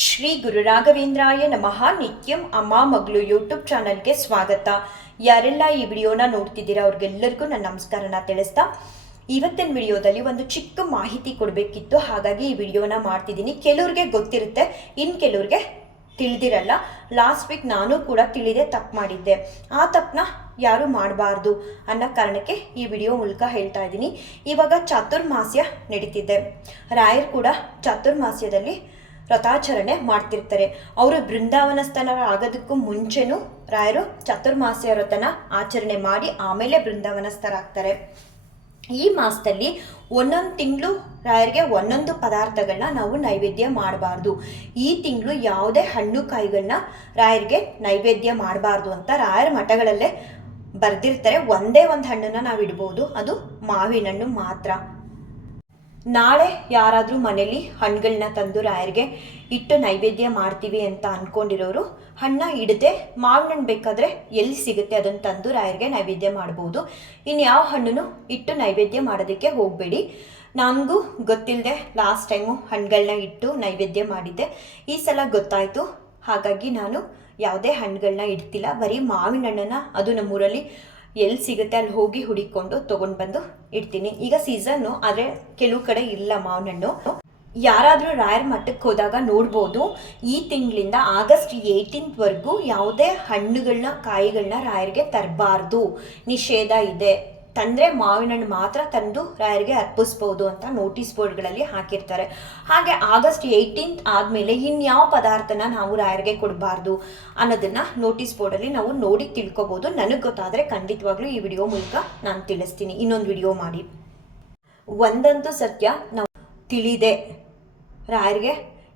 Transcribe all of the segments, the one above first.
ಶ್ರೀ ಗುರು ರಾಘವೇಂದ್ರಾಯ ನಮಃ. ನಿತ್ಯಂ ಅಮ್ಮ ಮಗಳು ಯೂಟ್ಯೂಬ್ ಚಾನಲ್ಗೆ ಸ್ವಾಗತ. ಯಾರೆಲ್ಲ ಈ ವಿಡಿಯೋನ ನೋಡ್ತಿದ್ದೀರಾ ಅವ್ರಿಗೆಲ್ಲರಿಗೂ ನನ್ನ ನಮಸ್ಕಾರನ ತಿಳಿಸ್ತಾ. ಇವತ್ತಿನ ವಿಡಿಯೋದಲ್ಲಿ ಒಂದು ಚಿಕ್ಕ ಮಾಹಿತಿ ಕೊಡಬೇಕಿತ್ತು. ಹಾಗಾಗಿ ಈ ವಿಡಿಯೋನ ಮಾಡ್ತಿದ್ದೀನಿ. ಕೆಲವ್ರಿಗೆ ಗೊತ್ತಿರುತ್ತೆ ಇನ್ನು ಕೆಲವ್ರಿಗೆ ತಿಳಿದಿರಲ್ಲ. ಲಾಸ್ಟ್ ವೀಕ್ ನಾನು ಕೂಡ ತಿಳಿದೆ ತಪ್ಪು ಮಾಡಿದ್ದೆ. ಆ ತಪ್ಪನ್ನ ಯಾರು ಮಾಡಬಾರ್ದು ಅನ್ನೋ ಕಾರಣಕ್ಕೆ ಈ ವಿಡಿಯೋ ಮೂಲಕ ಹೇಳ್ತಾ ಇದ್ದೀನಿ. ಇವಾಗ ಚಾತುರ್ಮಾಸ್ಯ ನಡೀತಿದೆ. ರಾಯರ್ ಕೂಡ ಚಾತುರ್ಮಾಸ್ಯದಲ್ಲಿ ವ್ರತಾಚರಣೆ ಮಾಡ್ತಿರ್ತಾರೆ. ಅವರು ಬೃಂದಾವನಸ್ಥನ ಆಗೋದಕ್ಕೂ ಮುಂಚೆನೂ ರಾಯರು ಚತುರ್ಮಾಸ್ಯ ವ್ರತನ ಆಚರಣೆ ಮಾಡಿ ಆಮೇಲೆ ಬೃಂದಾವನಸ್ಥರಾಗ್ತಾರೆ ಈ ಮಾಸದಲ್ಲಿ ಒಂದೊಂದು ತಿಂಗಳು ರಾಯರಿಗೆ ಒಂದೊಂದು ಪದಾರ್ಥಗಳನ್ನ ನಾವು ನೈವೇದ್ಯ ಮಾಡಬಾರ್ದು. ಈ ತಿಂಗಳು ಯಾವುದೇ ಹಣ್ಣು ಕಾಯಿಗಳನ್ನ ರಾಯರಿಗೆ ನೈವೇದ್ಯ ಮಾಡಬಾರ್ದು ಅಂತ ರಾಯರ ಮಠಗಳಲ್ಲೇ ಬರ್ದಿರ್ತಾರೆ. ಒಂದೇ ಒಂದು ಹಣ್ಣನ್ನು ನಾವು ಇಡ್ಬೋದು. ಅದು ಮಾವಿನ ಹಣ್ಣು ಮಾತ್ರ. ನಾಳೆ ಯಾರಾದರೂ ಮನೇಲಿ ಹಣ್ಣುಗಳನ್ನ ತಂದು ರಾಯರಿಗೆ ಇಟ್ಟು ನೈವೇದ್ಯ ಮಾಡ್ತೀವಿ ಅಂತ ಅಂದ್ಕೊಂಡಿರೋರು ಹಣ್ಣ ಇಡದೆ ಮಾವಿನ ಹಣ್ಣು ಬೇಕಾದರೆ ಎಲ್ಲಿ ಸಿಗುತ್ತೆ ಅದನ್ನು ತಂದು ರಾಯರಿಗೆ ನೈವೇದ್ಯ ಮಾಡ್ಬೋದು. ಇನ್ನು ಯಾವ ಹಣ್ಣನ್ನು ಇಟ್ಟು ನೈವೇದ್ಯ ಮಾಡೋದಕ್ಕೆ ಹೋಗಬೇಡಿ. ನನಗೂ ಗೊತ್ತಿಲ್ಲದೆ ಲಾಸ್ಟ್ ಟೈಮು ಹಣ್ಣುಗಳನ್ನ ಇಟ್ಟು ನೈವೇದ್ಯ ಮಾಡಿದ್ದೆ. ಈ ಸಲ ಗೊತ್ತಾಯಿತು. ಹಾಗಾಗಿ ನಾನು ಯಾವುದೇ ಹಣ್ಣುಗಳನ್ನ ಇಡ್ತಿಲ್ಲ. ಬರೀ ಮಾವಿನ ಹಣ್ಣನ್ನು ಅದು ನಮ್ಮೂರಲ್ಲಿ ಎಲ್ಲಿ ಸಿಗುತ್ತೆ ಅಲ್ಲಿ ಹೋಗಿ ಹುಡಿಕೊಂಡು ತೊಗೊಂಡು ಬಂದು ಇಡ್ತೀನಿ. ಈಗ ಸೀಸನ್ನು ಆದರೆ ಕೆಲವು ಕಡೆ ಇಲ್ಲ ಮಾವಿನ ಹಣ್ಣು ಯಾರಾದರೂ ರಾಯರ್ ಮಠಕ್ಕೆ ಹೋದಾಗ ನೋಡ್ಬೋದು. ಈ ತಿಂಗಳಿಂದ ಆಗಸ್ಟ್ ಏಯ್ಟೀನ್ತ್ವರೆಗೂ ಯಾವುದೇ ಹಣ್ಣುಗಳನ್ನ ಕಾಯಿಗಳನ್ನ ರಾಯರಿಗೆ ತರಬಾರ್ದು. ನಿಷೇಧ ಇದೆ. ತಂದರೆ ಮಾವಿನ ಹಣ್ಣು ಮಾತ್ರ ತಂದು ರಾಯರಿಗೆ ಅರ್ಪಿಸ್ಬೋದು ಅಂತ ನೋಟಿಸ್ ಬೋರ್ಡ್ಗಳಲ್ಲಿ ಹಾಕಿರ್ತಾರೆ. ಹಾಗೆ ಆಗಸ್ಟ್ ಏಯ್ಟೀನ್ತ್ ಆದಮೇಲೆ ಇನ್ಯಾವ ಪದಾರ್ಥನ ನಾವು ರಾಯರಿಗೆ ಕೊಡಬಾರ್ದು ಅನ್ನೋದನ್ನು ನೋಟಿಸ್ ಬೋರ್ಡಲ್ಲಿ ನಾವು ನೋಡಿ ತಿಳ್ಕೊಬೋದು. ನನಗೆ ಗೊತ್ತಾದರೆ ಖಂಡಿತವಾಗ್ಲೂ ಈ ವಿಡಿಯೋ ಮೂಲಕ ನಾನು ತಿಳಿಸ್ತೀನಿ. ಇನ್ನೊಂದು ವಿಡಿಯೋ ಮಾಡಿ. ಒಂದಂತೂ ಸತ್ಯ, ನಾವು ತಿಳಿದೆ ರಾಯರಿಗೆ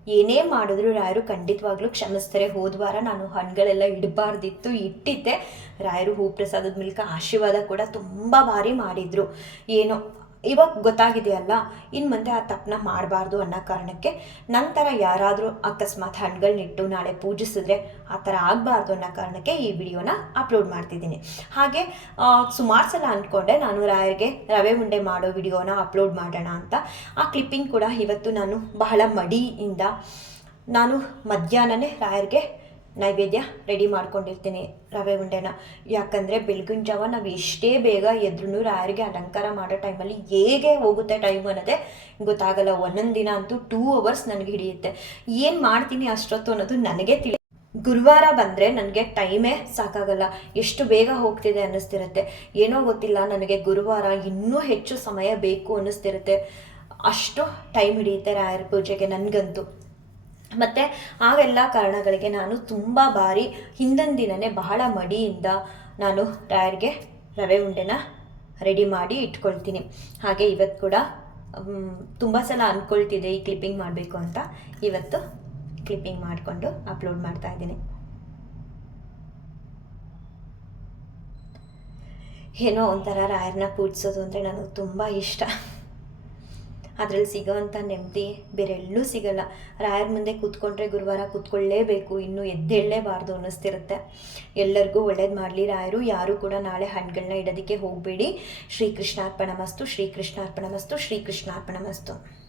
ಏನೇ ಮಾಡಿದ್ರು ರಾಯರು ಖಂಡಿತವಾಗ್ಲೂ ಕ್ಷಮಿಸ್ತಾರೆ. ಹೋದ ವಾರ ನಾನು ಹಣ್ಣುಗಳೆಲ್ಲ ಇಡಬಾರ್ದಿತ್ತು, ಇಟ್ಟಿದ್ದೆ. ರಾಯರು ಹೂ ಪ್ರಸಾದದ ಮೂಲಕ ಆಶೀರ್ವಾದ ಕೂಡ ತುಂಬ ಬಾರಿ ಮಾಡಿದರು. ಏನೋ ಇವಾಗ ಗೊತ್ತಾಗಿದೆಯಲ್ಲ ಇನ್ನು ಮುಂದೆ ಆ ತಪ್ಪನ್ನ ಮಾಡಬಾರ್ದು ಅನ್ನೋ ಕಾರಣಕ್ಕೆ ನಂತರ ಯಾರಾದರೂ ಅಕಸ್ಮಾತ್ ಹಣ್ಣುಗಳನ್ನಿಟ್ಟು ನಾಳೆ ಪೂಜಿಸಿದ್ರೆ ಆ ಥರ ಆಗಬಾರ್ದು ಅನ್ನೋ ಕಾರಣಕ್ಕೆ ಈ ವಿಡಿಯೋನ ಅಪ್ಲೋಡ್ ಮಾಡ್ತಿದ್ದೀನಿ. ಹಾಗೆ ಸುಮಾರು ಸಲ ಅಂದ್ಕೊಂಡೆ ನಾನು ರಾಯರಿಗೆ, ರವೆ ಉಂಡೆ ಮಾಡೋ ವಿಡಿಯೋನ ಅಪ್ಲೋಡ್ ಮಾಡೋಣ ಅಂತ. ಆ ಕ್ಲಿಪ್ಪಿಂಗ್ ಕೂಡ ಇವತ್ತು ನಾನು ಬಹಳ ಮಡಿಯಿಂದ, ನಾನು ಮಧ್ಯಾಹ್ನನೇ ರಾಯರಿಗೆ ನೈವೇದ್ಯ ರೆಡಿ ಮಾಡ್ಕೊಂಡಿರ್ತೀನಿ ರವೆ ಉಂಡೆನ. ಯಾಕಂದರೆ ಬೆಳಗಿನ ಜಾವ ನಾವು ಎಷ್ಟೇ ಬೇಗ ಎದ್ರೂ ರಾಯರಿಗೆ ಅಲಂಕಾರ ಮಾಡೋ ಟೈಮಲ್ಲಿ ಹೇಗೆ ಹೋಗುತ್ತೆ ಟೈಮ್ ಅನ್ನೋದೇ ಗೊತ್ತಾಗಲ್ಲ. ಒಂದೊಂದು ದಿನ ಅಂತೂ ಟೂ ಅವರ್ಸ್ ನನಗೆ ಹಿಡಿಯುತ್ತೆ. ಏನು ಮಾಡ್ತೀನಿ ಅಷ್ಟೊತ್ತು ಅನ್ನೋದು ನನಗೆ ತಿಳಿ ಗುರುವಾರ ಬಂದರೆ ನನಗೆ ಟೈಮೇ ಸಾಕಾಗಲ್ಲ. ಎಷ್ಟು ಬೇಗ ಹೋಗ್ತಿದೆ ಅನ್ನಿಸ್ತಿರುತ್ತೆ. ಏನೋ ಗೊತ್ತಿಲ್ಲ, ನನಗೆ ಗುರುವಾರ ಇನ್ನೂ ಹೆಚ್ಚು ಸಮಯ ಬೇಕು ಅನ್ನಿಸ್ತಿರುತ್ತೆ. ಅಷ್ಟು ಟೈಮ್ ಹಿಡಿಯುತ್ತೆ ರಾಯರ ಪೂಜೆಗೆ ನನಗಂತೂ. ಮತ್ತು ಎಲ್ಲ ಕಾರಣಗಳಿಗೆ ನಾನು ತುಂಬ ಬಾರಿ ಹಿಂದಿನ ದಿನವೇ ಬಹಳ ಮಡಿಯಿಂದ ನಾನು ಟೈರ್ಗೆ ರವೆ ಉಂಡೆನ ರೆಡಿ ಮಾಡಿ ಇಟ್ಕೊಳ್ತೀನಿ. ಹಾಗೆ ಇವತ್ತು ಕೂಡ ತುಂಬ ಸಲ ಅಂದ್ಕೊಳ್ತಿದ್ದೆ ಈ ಕ್ಲಿಪ್ಪಿಂಗ್ ಮಾಡಬೇಕು ಅಂತ. ಇವತ್ತು ಕ್ಲಿಪ್ಪಿಂಗ್ ಮಾಡಿಕೊಂಡು ಅಪ್ಲೋಡ್ ಮಾಡ್ತಾ ಇದ್ದೀನಿ. ಏನೋ ಒಂಥರ ರಾಯರ್ನ ಪೂಜಿಸೋದು ಅಂದರೆ ನನಗೆ ತುಂಬ ಇಷ್ಟ. ಅದರಲ್ಲಿ ಸಿಗೋವಂಥ ನೆಮ್ಮದಿ ಬೇರೆಲ್ಲೂ ಸಿಗಲ್ಲ. ರಾಯರ ಮುಂದೆ ಕೂತ್ಕೊಂಡ್ರೆ ಗುರುವಾರ ಕೂತ್ಕೊಳ್ಳೇಬೇಕು. ಇನ್ನೂ ಎದ್ದೇಳಲೇಬಾರ್ದು ಅನ್ನಿಸ್ತಿರುತ್ತೆ. ಎಲ್ಲರಿಗೂ ಒಳ್ಳೇದು ಮಾಡಲಿ ರಾಯರು. ಯಾರು ಕೂಡ ನಾಳೆ ಹಣ್ಣುಗಳನ್ನ ಇಡೋದಕ್ಕೆ ಹೋಗಬೇಡಿ. ಶ್ರೀಕೃಷ್ಣಾರ್ಪಣ ಮಸ್ತು ಶ್ರೀಕೃಷ್ಣಾರ್ಪಣ ಮಸ್ತು ಶ್ರೀಕೃಷ್ಣಾರ್ಪಣ ಮಸ್ತು